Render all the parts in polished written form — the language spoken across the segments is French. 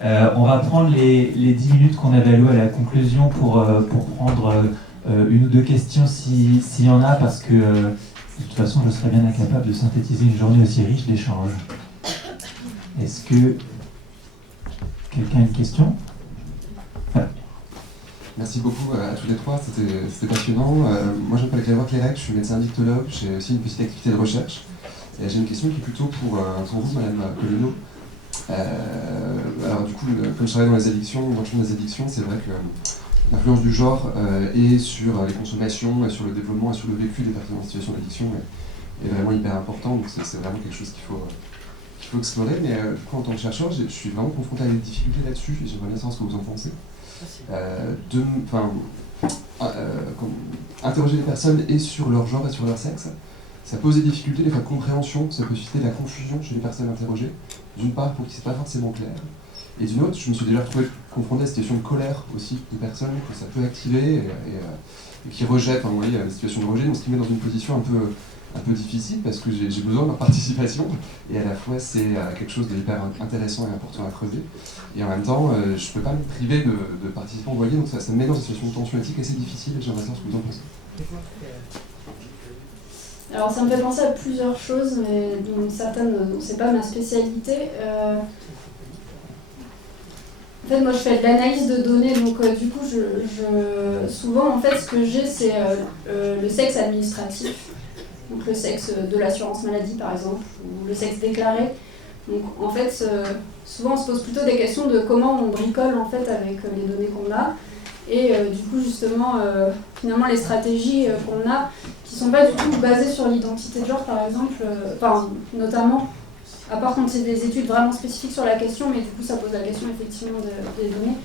On va prendre les 10 minutes qu'on avait allouées à la conclusion pour prendre une ou deux questions s'il y en a, parce que de toute façon je serais bien incapable de synthétiser une journée aussi riche d'échanges. Est-ce que quelqu'un a une question? Merci beaucoup à tous les trois, c'était passionnant. Moi je m'appelle Grégoire Clérec, je suis médecin dictologue, j'ai aussi une petite activité de recherche. Et j'ai une question qui est plutôt pour vous, Madame Colonneau. Alors du coup, comme je travaille dans les addictions, dans le champ des addictions, c'est vrai que l'influence du genre est sur les consommations, sur le développement et sur le vécu des personnes en situation d'addiction est vraiment hyper important, donc c'est vraiment quelque chose qu'il faut explorer. Mais du coup, en tant que chercheur, je suis vraiment confronté à des difficultés là-dessus, et j'aimerais bien savoir ce que vous en pensez. Interroger les personnes et sur leur genre et sur leur sexe, ça pose des difficultés, des fois de compréhension, ça peut susciter de la confusion chez les personnes interrogées, d'une part pour qui c'est pas forcément clair, et d'une autre, je me suis déjà retrouvé confronté à des situations de colère aussi, de personnes que ça peut activer et qui rejettent, enfin, vous voyez, la situation de rejet, donc ce qui met dans une position un peu difficile parce que j'ai besoin de leur participation et à la fois c'est quelque chose d'hyper intéressant et important à creuser et en même temps je ne peux pas me priver de participer, vous voyez, donc ça me met dans une situation de tension éthique assez difficile et j'aimerais savoir ce que vous en pensez. Alors ça me fait penser à plusieurs choses, mais dont certaines, c'est pas ma spécialité. En fait, moi je fais de l'analyse de données, donc du coup, souvent en fait ce que j'ai c'est le sexe administratif, donc le sexe de l'assurance maladie par exemple, ou le sexe déclaré. Donc en fait, souvent on se pose plutôt des questions de comment on bricole en fait avec les données qu'on a. Et du coup, justement, finalement, les stratégies qu'on a, qui ne sont pas du tout basées sur l'identité de genre, par exemple, notamment, à part quand c'est des études vraiment spécifiques sur la question, mais du coup, ça pose la question, effectivement, des données.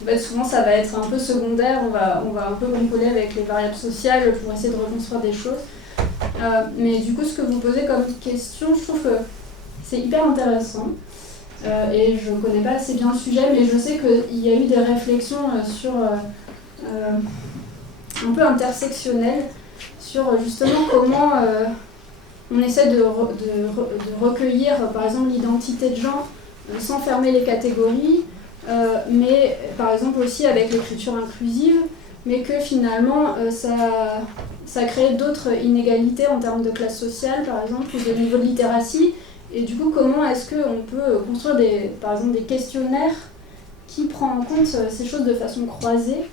En fait, souvent, ça va être un peu secondaire, on va un peu bricoler avec les variables sociales pour essayer de reconstruire des choses. Mais du coup, ce que vous posez comme question, je trouve que c'est hyper intéressant. Et je ne connais pas assez bien le sujet, mais je sais qu'il y a eu des réflexions sur un peu intersectionnelles, sur justement comment on essaie de recueillir, par exemple, l'identité de genre sans fermer les catégories, mais par exemple aussi avec l'écriture inclusive, mais que finalement ça crée d'autres inégalités en termes de classe sociale, par exemple, ou de niveau de littératie. Et du coup, comment est-ce qu'on peut construire par exemple des questionnaires qui prennent en compte ces choses de façon croisée?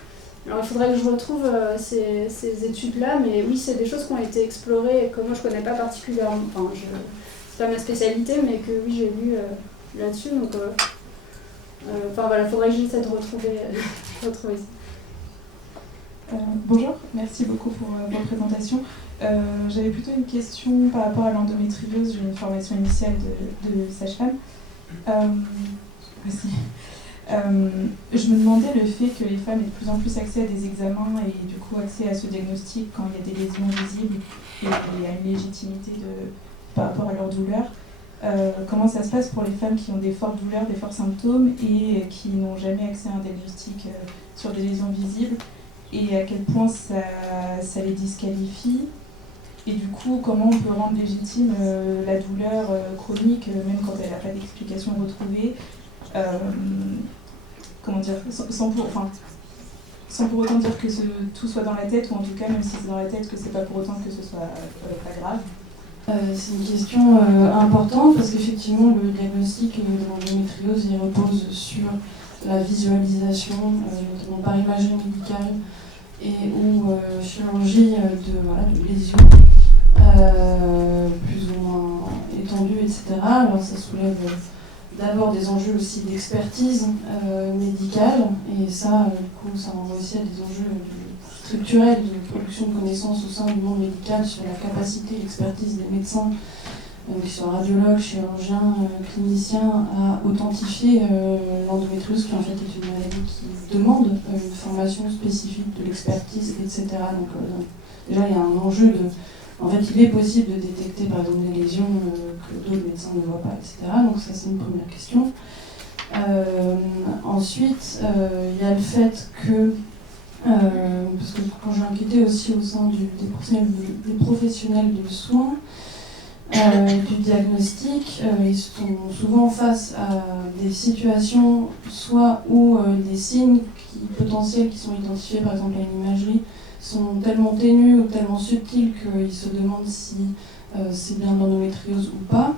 Alors il faudrait que je retrouve ces études-là, mais oui, c'est des choses qui ont été explorées et que moi je ne connais pas particulièrement. Enfin, c'est pas ma spécialité, mais que oui, j'ai lu là-dessus. Donc, voilà, il faudrait que j'essaie de retrouver ça. Bonjour, merci beaucoup pour votre présentation. J'avais plutôt une question par rapport à l'endométriose. J'ai une formation initiale de sage-femme. Je me demandais le fait que les femmes aient de plus en plus accès à des examens et du coup accès à ce diagnostic quand il y a des lésions visibles et à une légitimité par rapport à leur douleur. Comment ça se passe pour les femmes qui ont des fortes douleurs, des forts symptômes et qui n'ont jamais accès à un diagnostic sur des lésions visibles, et à quel point ça les disqualifie, et du coup comment on peut rendre légitime la douleur chronique même quand elle n'a pas d'explication retrouvée, comment dire, sans pour autant dire que tout soit dans la tête, ou en tout cas même si c'est dans la tête, que c'est pas pour autant que ce soit pas grave. C'est une question importante parce qu'effectivement le diagnostic de l'endométriose il repose sur la visualisation, notamment par imagerie médicale ou chirurgie de lésions plus ou moins étendues, etc. Alors ça soulève d'abord des enjeux aussi d'expertise médicale, et ça, du coup, ça renvoie aussi à des enjeux structurels de production de connaissances au sein du monde médical sur la capacité, l'expertise des médecins, qui soient radiologues, chirurgiens, cliniciens, à authentifier l'endométriose, qui en fait est une maladie qui demande une formation spécifique de l'expertise, etc. Donc déjà, il y a un enjeu de... En fait, il est possible de détecter par exemple des lésions que d'autres médecins ne voient pas, etc. Donc ça, c'est une première question. Ensuite, il y a le fait que, parce que quand j'ai enquêté aussi au sein des professionnels de soins, du diagnostic, ils sont souvent face à des situations soit où des signes potentiels qui sont identifiés, par exemple à une imagerie, sont tellement ténus ou tellement subtils qu'ils se demandent si c'est bien l'endométriose ou pas.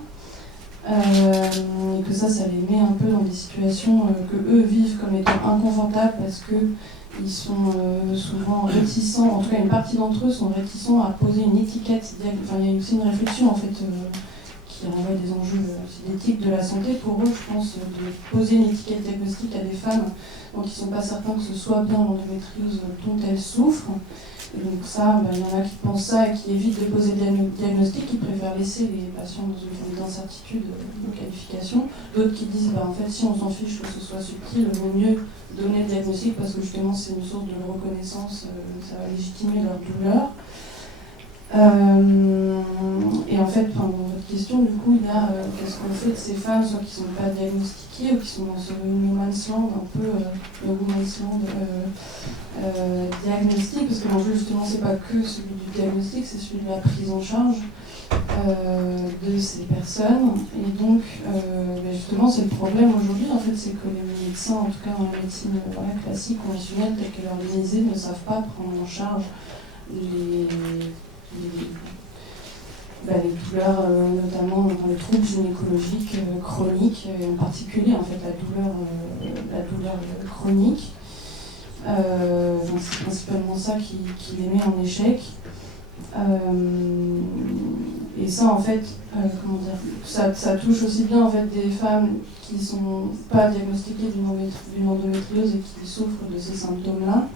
Et que ça les met un peu dans des situations que eux vivent comme étant inconfortables parce qu'ils sont souvent réticents, en tout cas une partie d'entre eux sont réticents à poser une étiquette. Enfin, il y a aussi une réflexion en fait qui renvoie des enjeux d'éthique de la santé pour eux, je pense, de poser une étiquette diagnostique à des femmes dont ils ne sont pas certains que ce soit bien l'endométriose dont elles souffrent. Et donc ça, il y en a qui pensent ça et qui évitent de poser le diagnostic, qui préfèrent laisser les patients dans une forme d'incertitude de qualification. D'autres qui disent, en fait, si on s'en fiche que ce soit subtil, il vaut mieux donner le diagnostic parce que justement c'est une source de reconnaissance, ça va légitimer leur douleur. Et en fait, dans votre question, du coup, il y a qu'est-ce qu'on fait de ces femmes, soit qui ne sont pas diagnostiquées ou qui sont dans ce no man's land, un peu no man's land diagnostic, parce que l'enjeu justement c'est pas que celui du diagnostic, c'est celui de la prise en charge de ces personnes. Et donc, justement, c'est le problème aujourd'hui, en fait, c'est que les médecins, en tout cas dans la médecine classique, conventionnelle, telle qu'elle est organisée, ne savent pas prendre en charge les douleurs, notamment dans les troubles gynécologiques chroniques, et en particulier en fait la douleur chronique. Donc c'est principalement ça qui les met en échec. Et ça en fait, ça touche aussi bien en fait des femmes qui sont pas diagnostiquées d'une endométriose et qui souffrent de ces symptômes-là.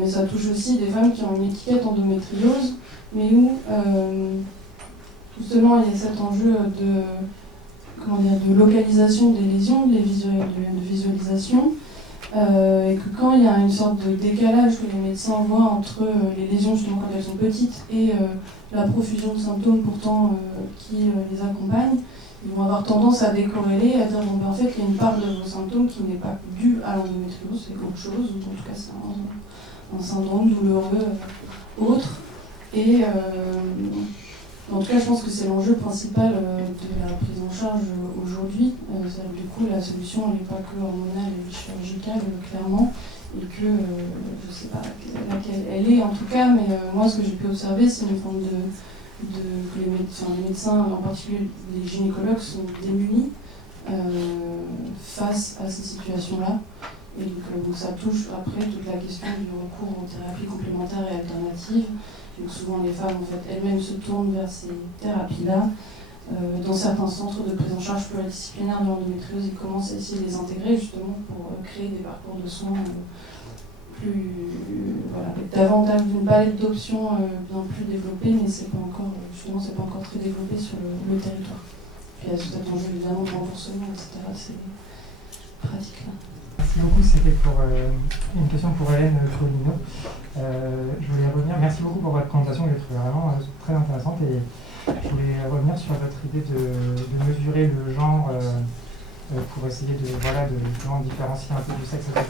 Mais ça touche aussi des femmes qui ont une étiquette endométriose, mais où justement il y a cet enjeu de localisation des lésions, de visualisation, et que quand il y a une sorte de décalage que les médecins voient entre les lésions justement quand elles sont petites et la profusion de symptômes pourtant qui les accompagnent, ils vont avoir tendance à décorréler, à dire en fait il y a une part de vos symptômes qui n'est pas due à l'endométriose, c'est autre chose, ou en tout cas c'est un syndrome douloureux autre. Et en tout cas je pense que c'est l'enjeu principal de la prise en charge aujourd'hui. Du coup la solution n'est pas que hormonale et chirurgicale clairement, et que je ne sais pas laquelle elle est en tout cas, mais moi ce que j'ai pu observer c'est une forme que les médecins, en particulier les gynécologues, sont démunis face à ces situations-là. Et donc ça touche après toute la question du recours aux thérapies complémentaires et alternatives. Donc souvent les femmes en fait, elles-mêmes se tournent vers ces thérapies-là. Dans certains centres de prise en charge pluridisciplinaire de l'endométriose, ils commencent à essayer de les intégrer justement pour créer des parcours de soins davantage d'une palette d'options bien plus développée, mais c'est pas encore très développé sur le territoire. Puis il y a tout cet enjeu évidemment de remboursement, etc. de ces pratiques-là. Merci beaucoup, c'était pour une question pour Hélène Colino. Je voulais revenir, merci beaucoup pour votre présentation, je l'ai trouvée vraiment très intéressante, et je voulais revenir sur votre idée de mesurer le genre pour essayer de différencier un peu du sexe, etc.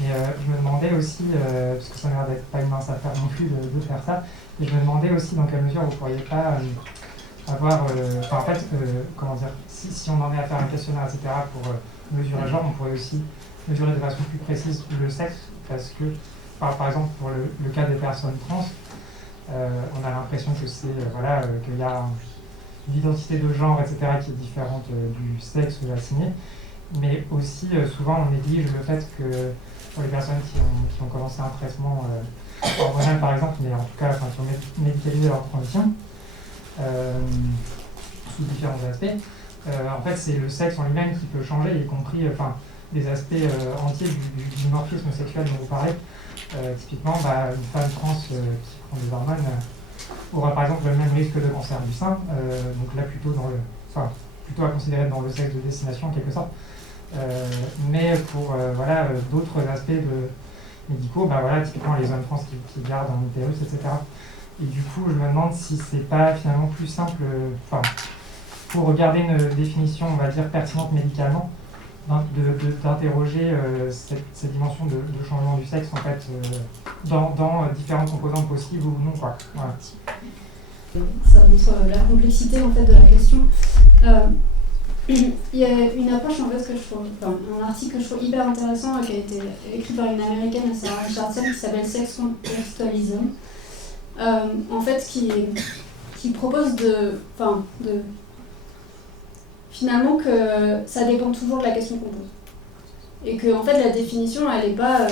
Mais je me demandais aussi, parce que ça n'a l'air d'être pas une mince affaire non plus de faire ça, et je me demandais aussi dans quelle mesure vous ne pourriez pas avoir, si on en est à faire un questionnaire, etc., pour mesurer le genre, on pourrait aussi mesurer de façon plus précise le sexe, parce que, par exemple, pour le cas des personnes trans, on a l'impression que qu'il y a une identité de genre, etc., qui est différente du sexe assigné, mais aussi, souvent, on néglige le fait que pour les personnes qui ont commencé un traitement hormonal, par exemple, mais en tout cas, qui ont médicalisé leur transition, sous différents aspects, en fait, c'est le sexe en lui-même qui peut changer, y compris des aspects entiers du morphisme sexuel dont vous parlez. Typiquement, une femme trans qui prend des hormones aura par exemple le même risque de cancer du sein, donc là plutôt à considérer dans le sexe de destination en quelque sorte. Mais pour d'autres aspects médicaux, typiquement les hommes trans qui gardent un utérus, etc. Et du coup, je me demande si c'est pas finalement plus simple, pour garder une définition, on va dire, pertinente médicalement, d'interroger cette dimension de changement du sexe, en fait, dans différentes composantes possibles ou non, quoi. Voilà. Ça montre la complexité en fait de la question. Il y a une approche en fait que je trouve, enfin, un article que je trouve hyper intéressant qui a été écrit par une américaine, Sarah Richardson, qui s'appelle Sex Contextualism, en fait qui propose finalement que ça dépend toujours de la question qu'on pose et que en fait la définition elle n'est pas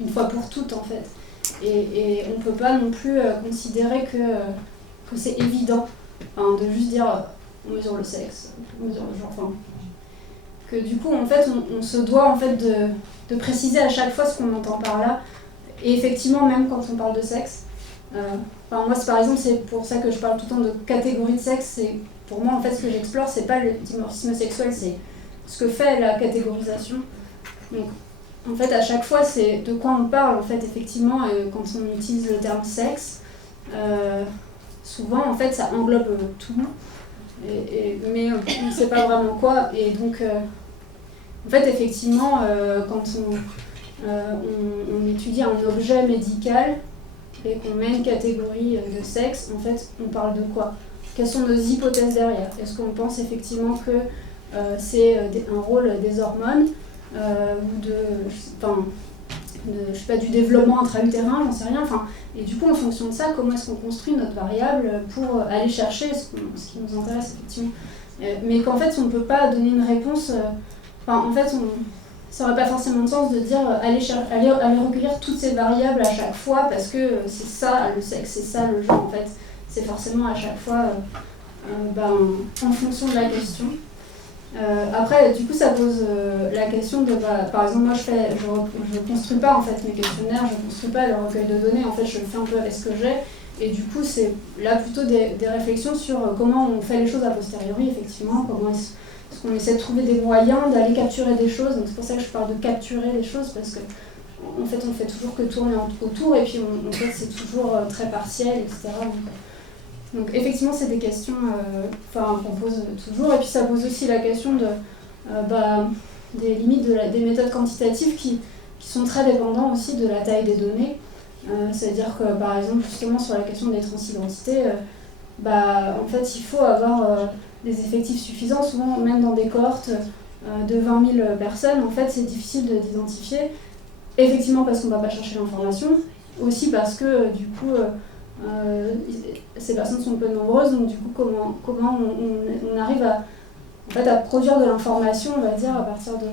une fois pour toutes en fait et on peut pas non plus considérer que c'est évident de juste dire on mesure le sexe, on mesure le genre, enfin, que du coup en fait on se doit en fait de préciser à chaque fois ce qu'on entend par là et effectivement même quand on parle de sexe moi par exemple c'est pour ça que je parle tout le temps de catégorie de sexe, c'est pour moi en fait ce que j'explore c'est pas le dimorphisme sexuel, c'est ce que fait la catégorisation. Donc en fait à chaque fois c'est de quoi on parle en fait effectivement quand on utilise le terme sexe souvent en fait ça englobe tout mais on ne sait pas vraiment quoi et donc en fait effectivement quand on étudie un objet médical et qu'on met une catégorie de sexe, en fait on parle de quoi? Quelles sont nos hypothèses derrière? Est-ce qu'on pense effectivement que c'est un rôle des hormones ou je sais pas, du développement intra-utérin, j'en sais rien. Et du coup, en fonction de ça, comment est-ce qu'on construit notre variable pour aller chercher ce qui nous intéresse effectivement. Mais qu'en fait, on ne peut pas donner une réponse. En fait, ça n'aurait pas forcément de sens de dire aller recueillir toutes ces variables à chaque fois parce que c'est ça le sexe, c'est ça le genre en fait. C'est forcément à chaque fois en fonction de la question. Après, du coup, ça pose la question de, par exemple, moi je construis pas en fait mes questionnaires, je construis pas le recueil de données, en fait je le fais un peu avec ce que j'ai, et du coup c'est là plutôt des réflexions sur comment on fait les choses a posteriori, effectivement, comment est-ce qu'on essaie de trouver des moyens d'aller capturer des choses, donc c'est pour ça que je parle de capturer les choses, parce que en fait on fait toujours que tourner autour, et puis en fait c'est toujours très partiel, etc. Donc effectivement, c'est des questions qu'on pose toujours, et puis ça pose aussi la question des limites des méthodes quantitatives qui sont très dépendantes aussi de la taille des données. C'est-à-dire que par exemple, justement sur la question des transidentités, en fait il faut avoir des effectifs suffisants, souvent même dans des cohortes de 20 000 personnes, en fait c'est difficile d'identifier, effectivement parce qu'on ne va pas chercher l'information, aussi parce que du coup ces personnes sont peu nombreuses, donc du coup comment on arrive à produire de l'information, on va dire, à partir de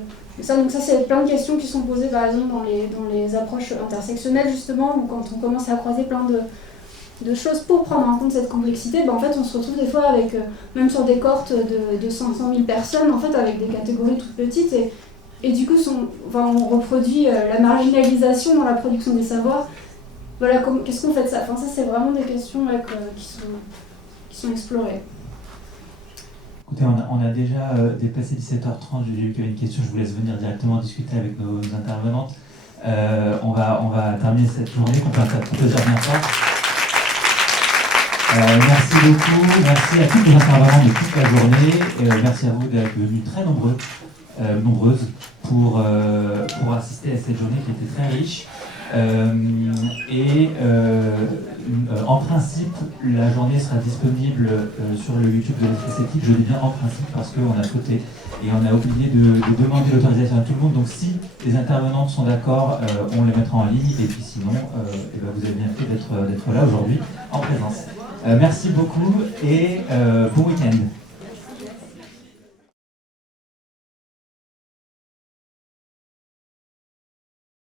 ça. Donc ça c'est plein de questions qui sont posées par exemple dans les approches intersectionnelles justement, ou quand on commence à croiser plein de choses pour prendre en compte cette complexité, en fait on se retrouve des fois avec, même sur des cohortes de 500 000 personnes, en fait avec des catégories toutes petites, et du coup on reproduit la marginalisation dans la production des savoirs. Voilà, qu'est-ce qu'on fait de ça? Ça c'est vraiment des questions qui sont explorées. Écoutez, on a déjà dépassé 17h30, j'ai vu qu'il y avait une question, je vous laisse venir directement discuter avec nos intervenantes. On va terminer cette journée, qu'on peut applaudir bien fort. Merci beaucoup, merci à toutes les intervenants de toute la journée, merci à vous d'être venus très nombreuses pour assister à cette journée qui était très riche. En principe, la journée sera disponible sur le YouTube de l'Espace Éthique. Je dis bien en principe parce qu'on a sauté et on a oublié de demander l'autorisation à tout le monde. Donc si les intervenantes sont d'accord, on les mettra en ligne, et puis sinon, vous avez bien fait d'être là aujourd'hui en présence. Merci beaucoup et bon week-end.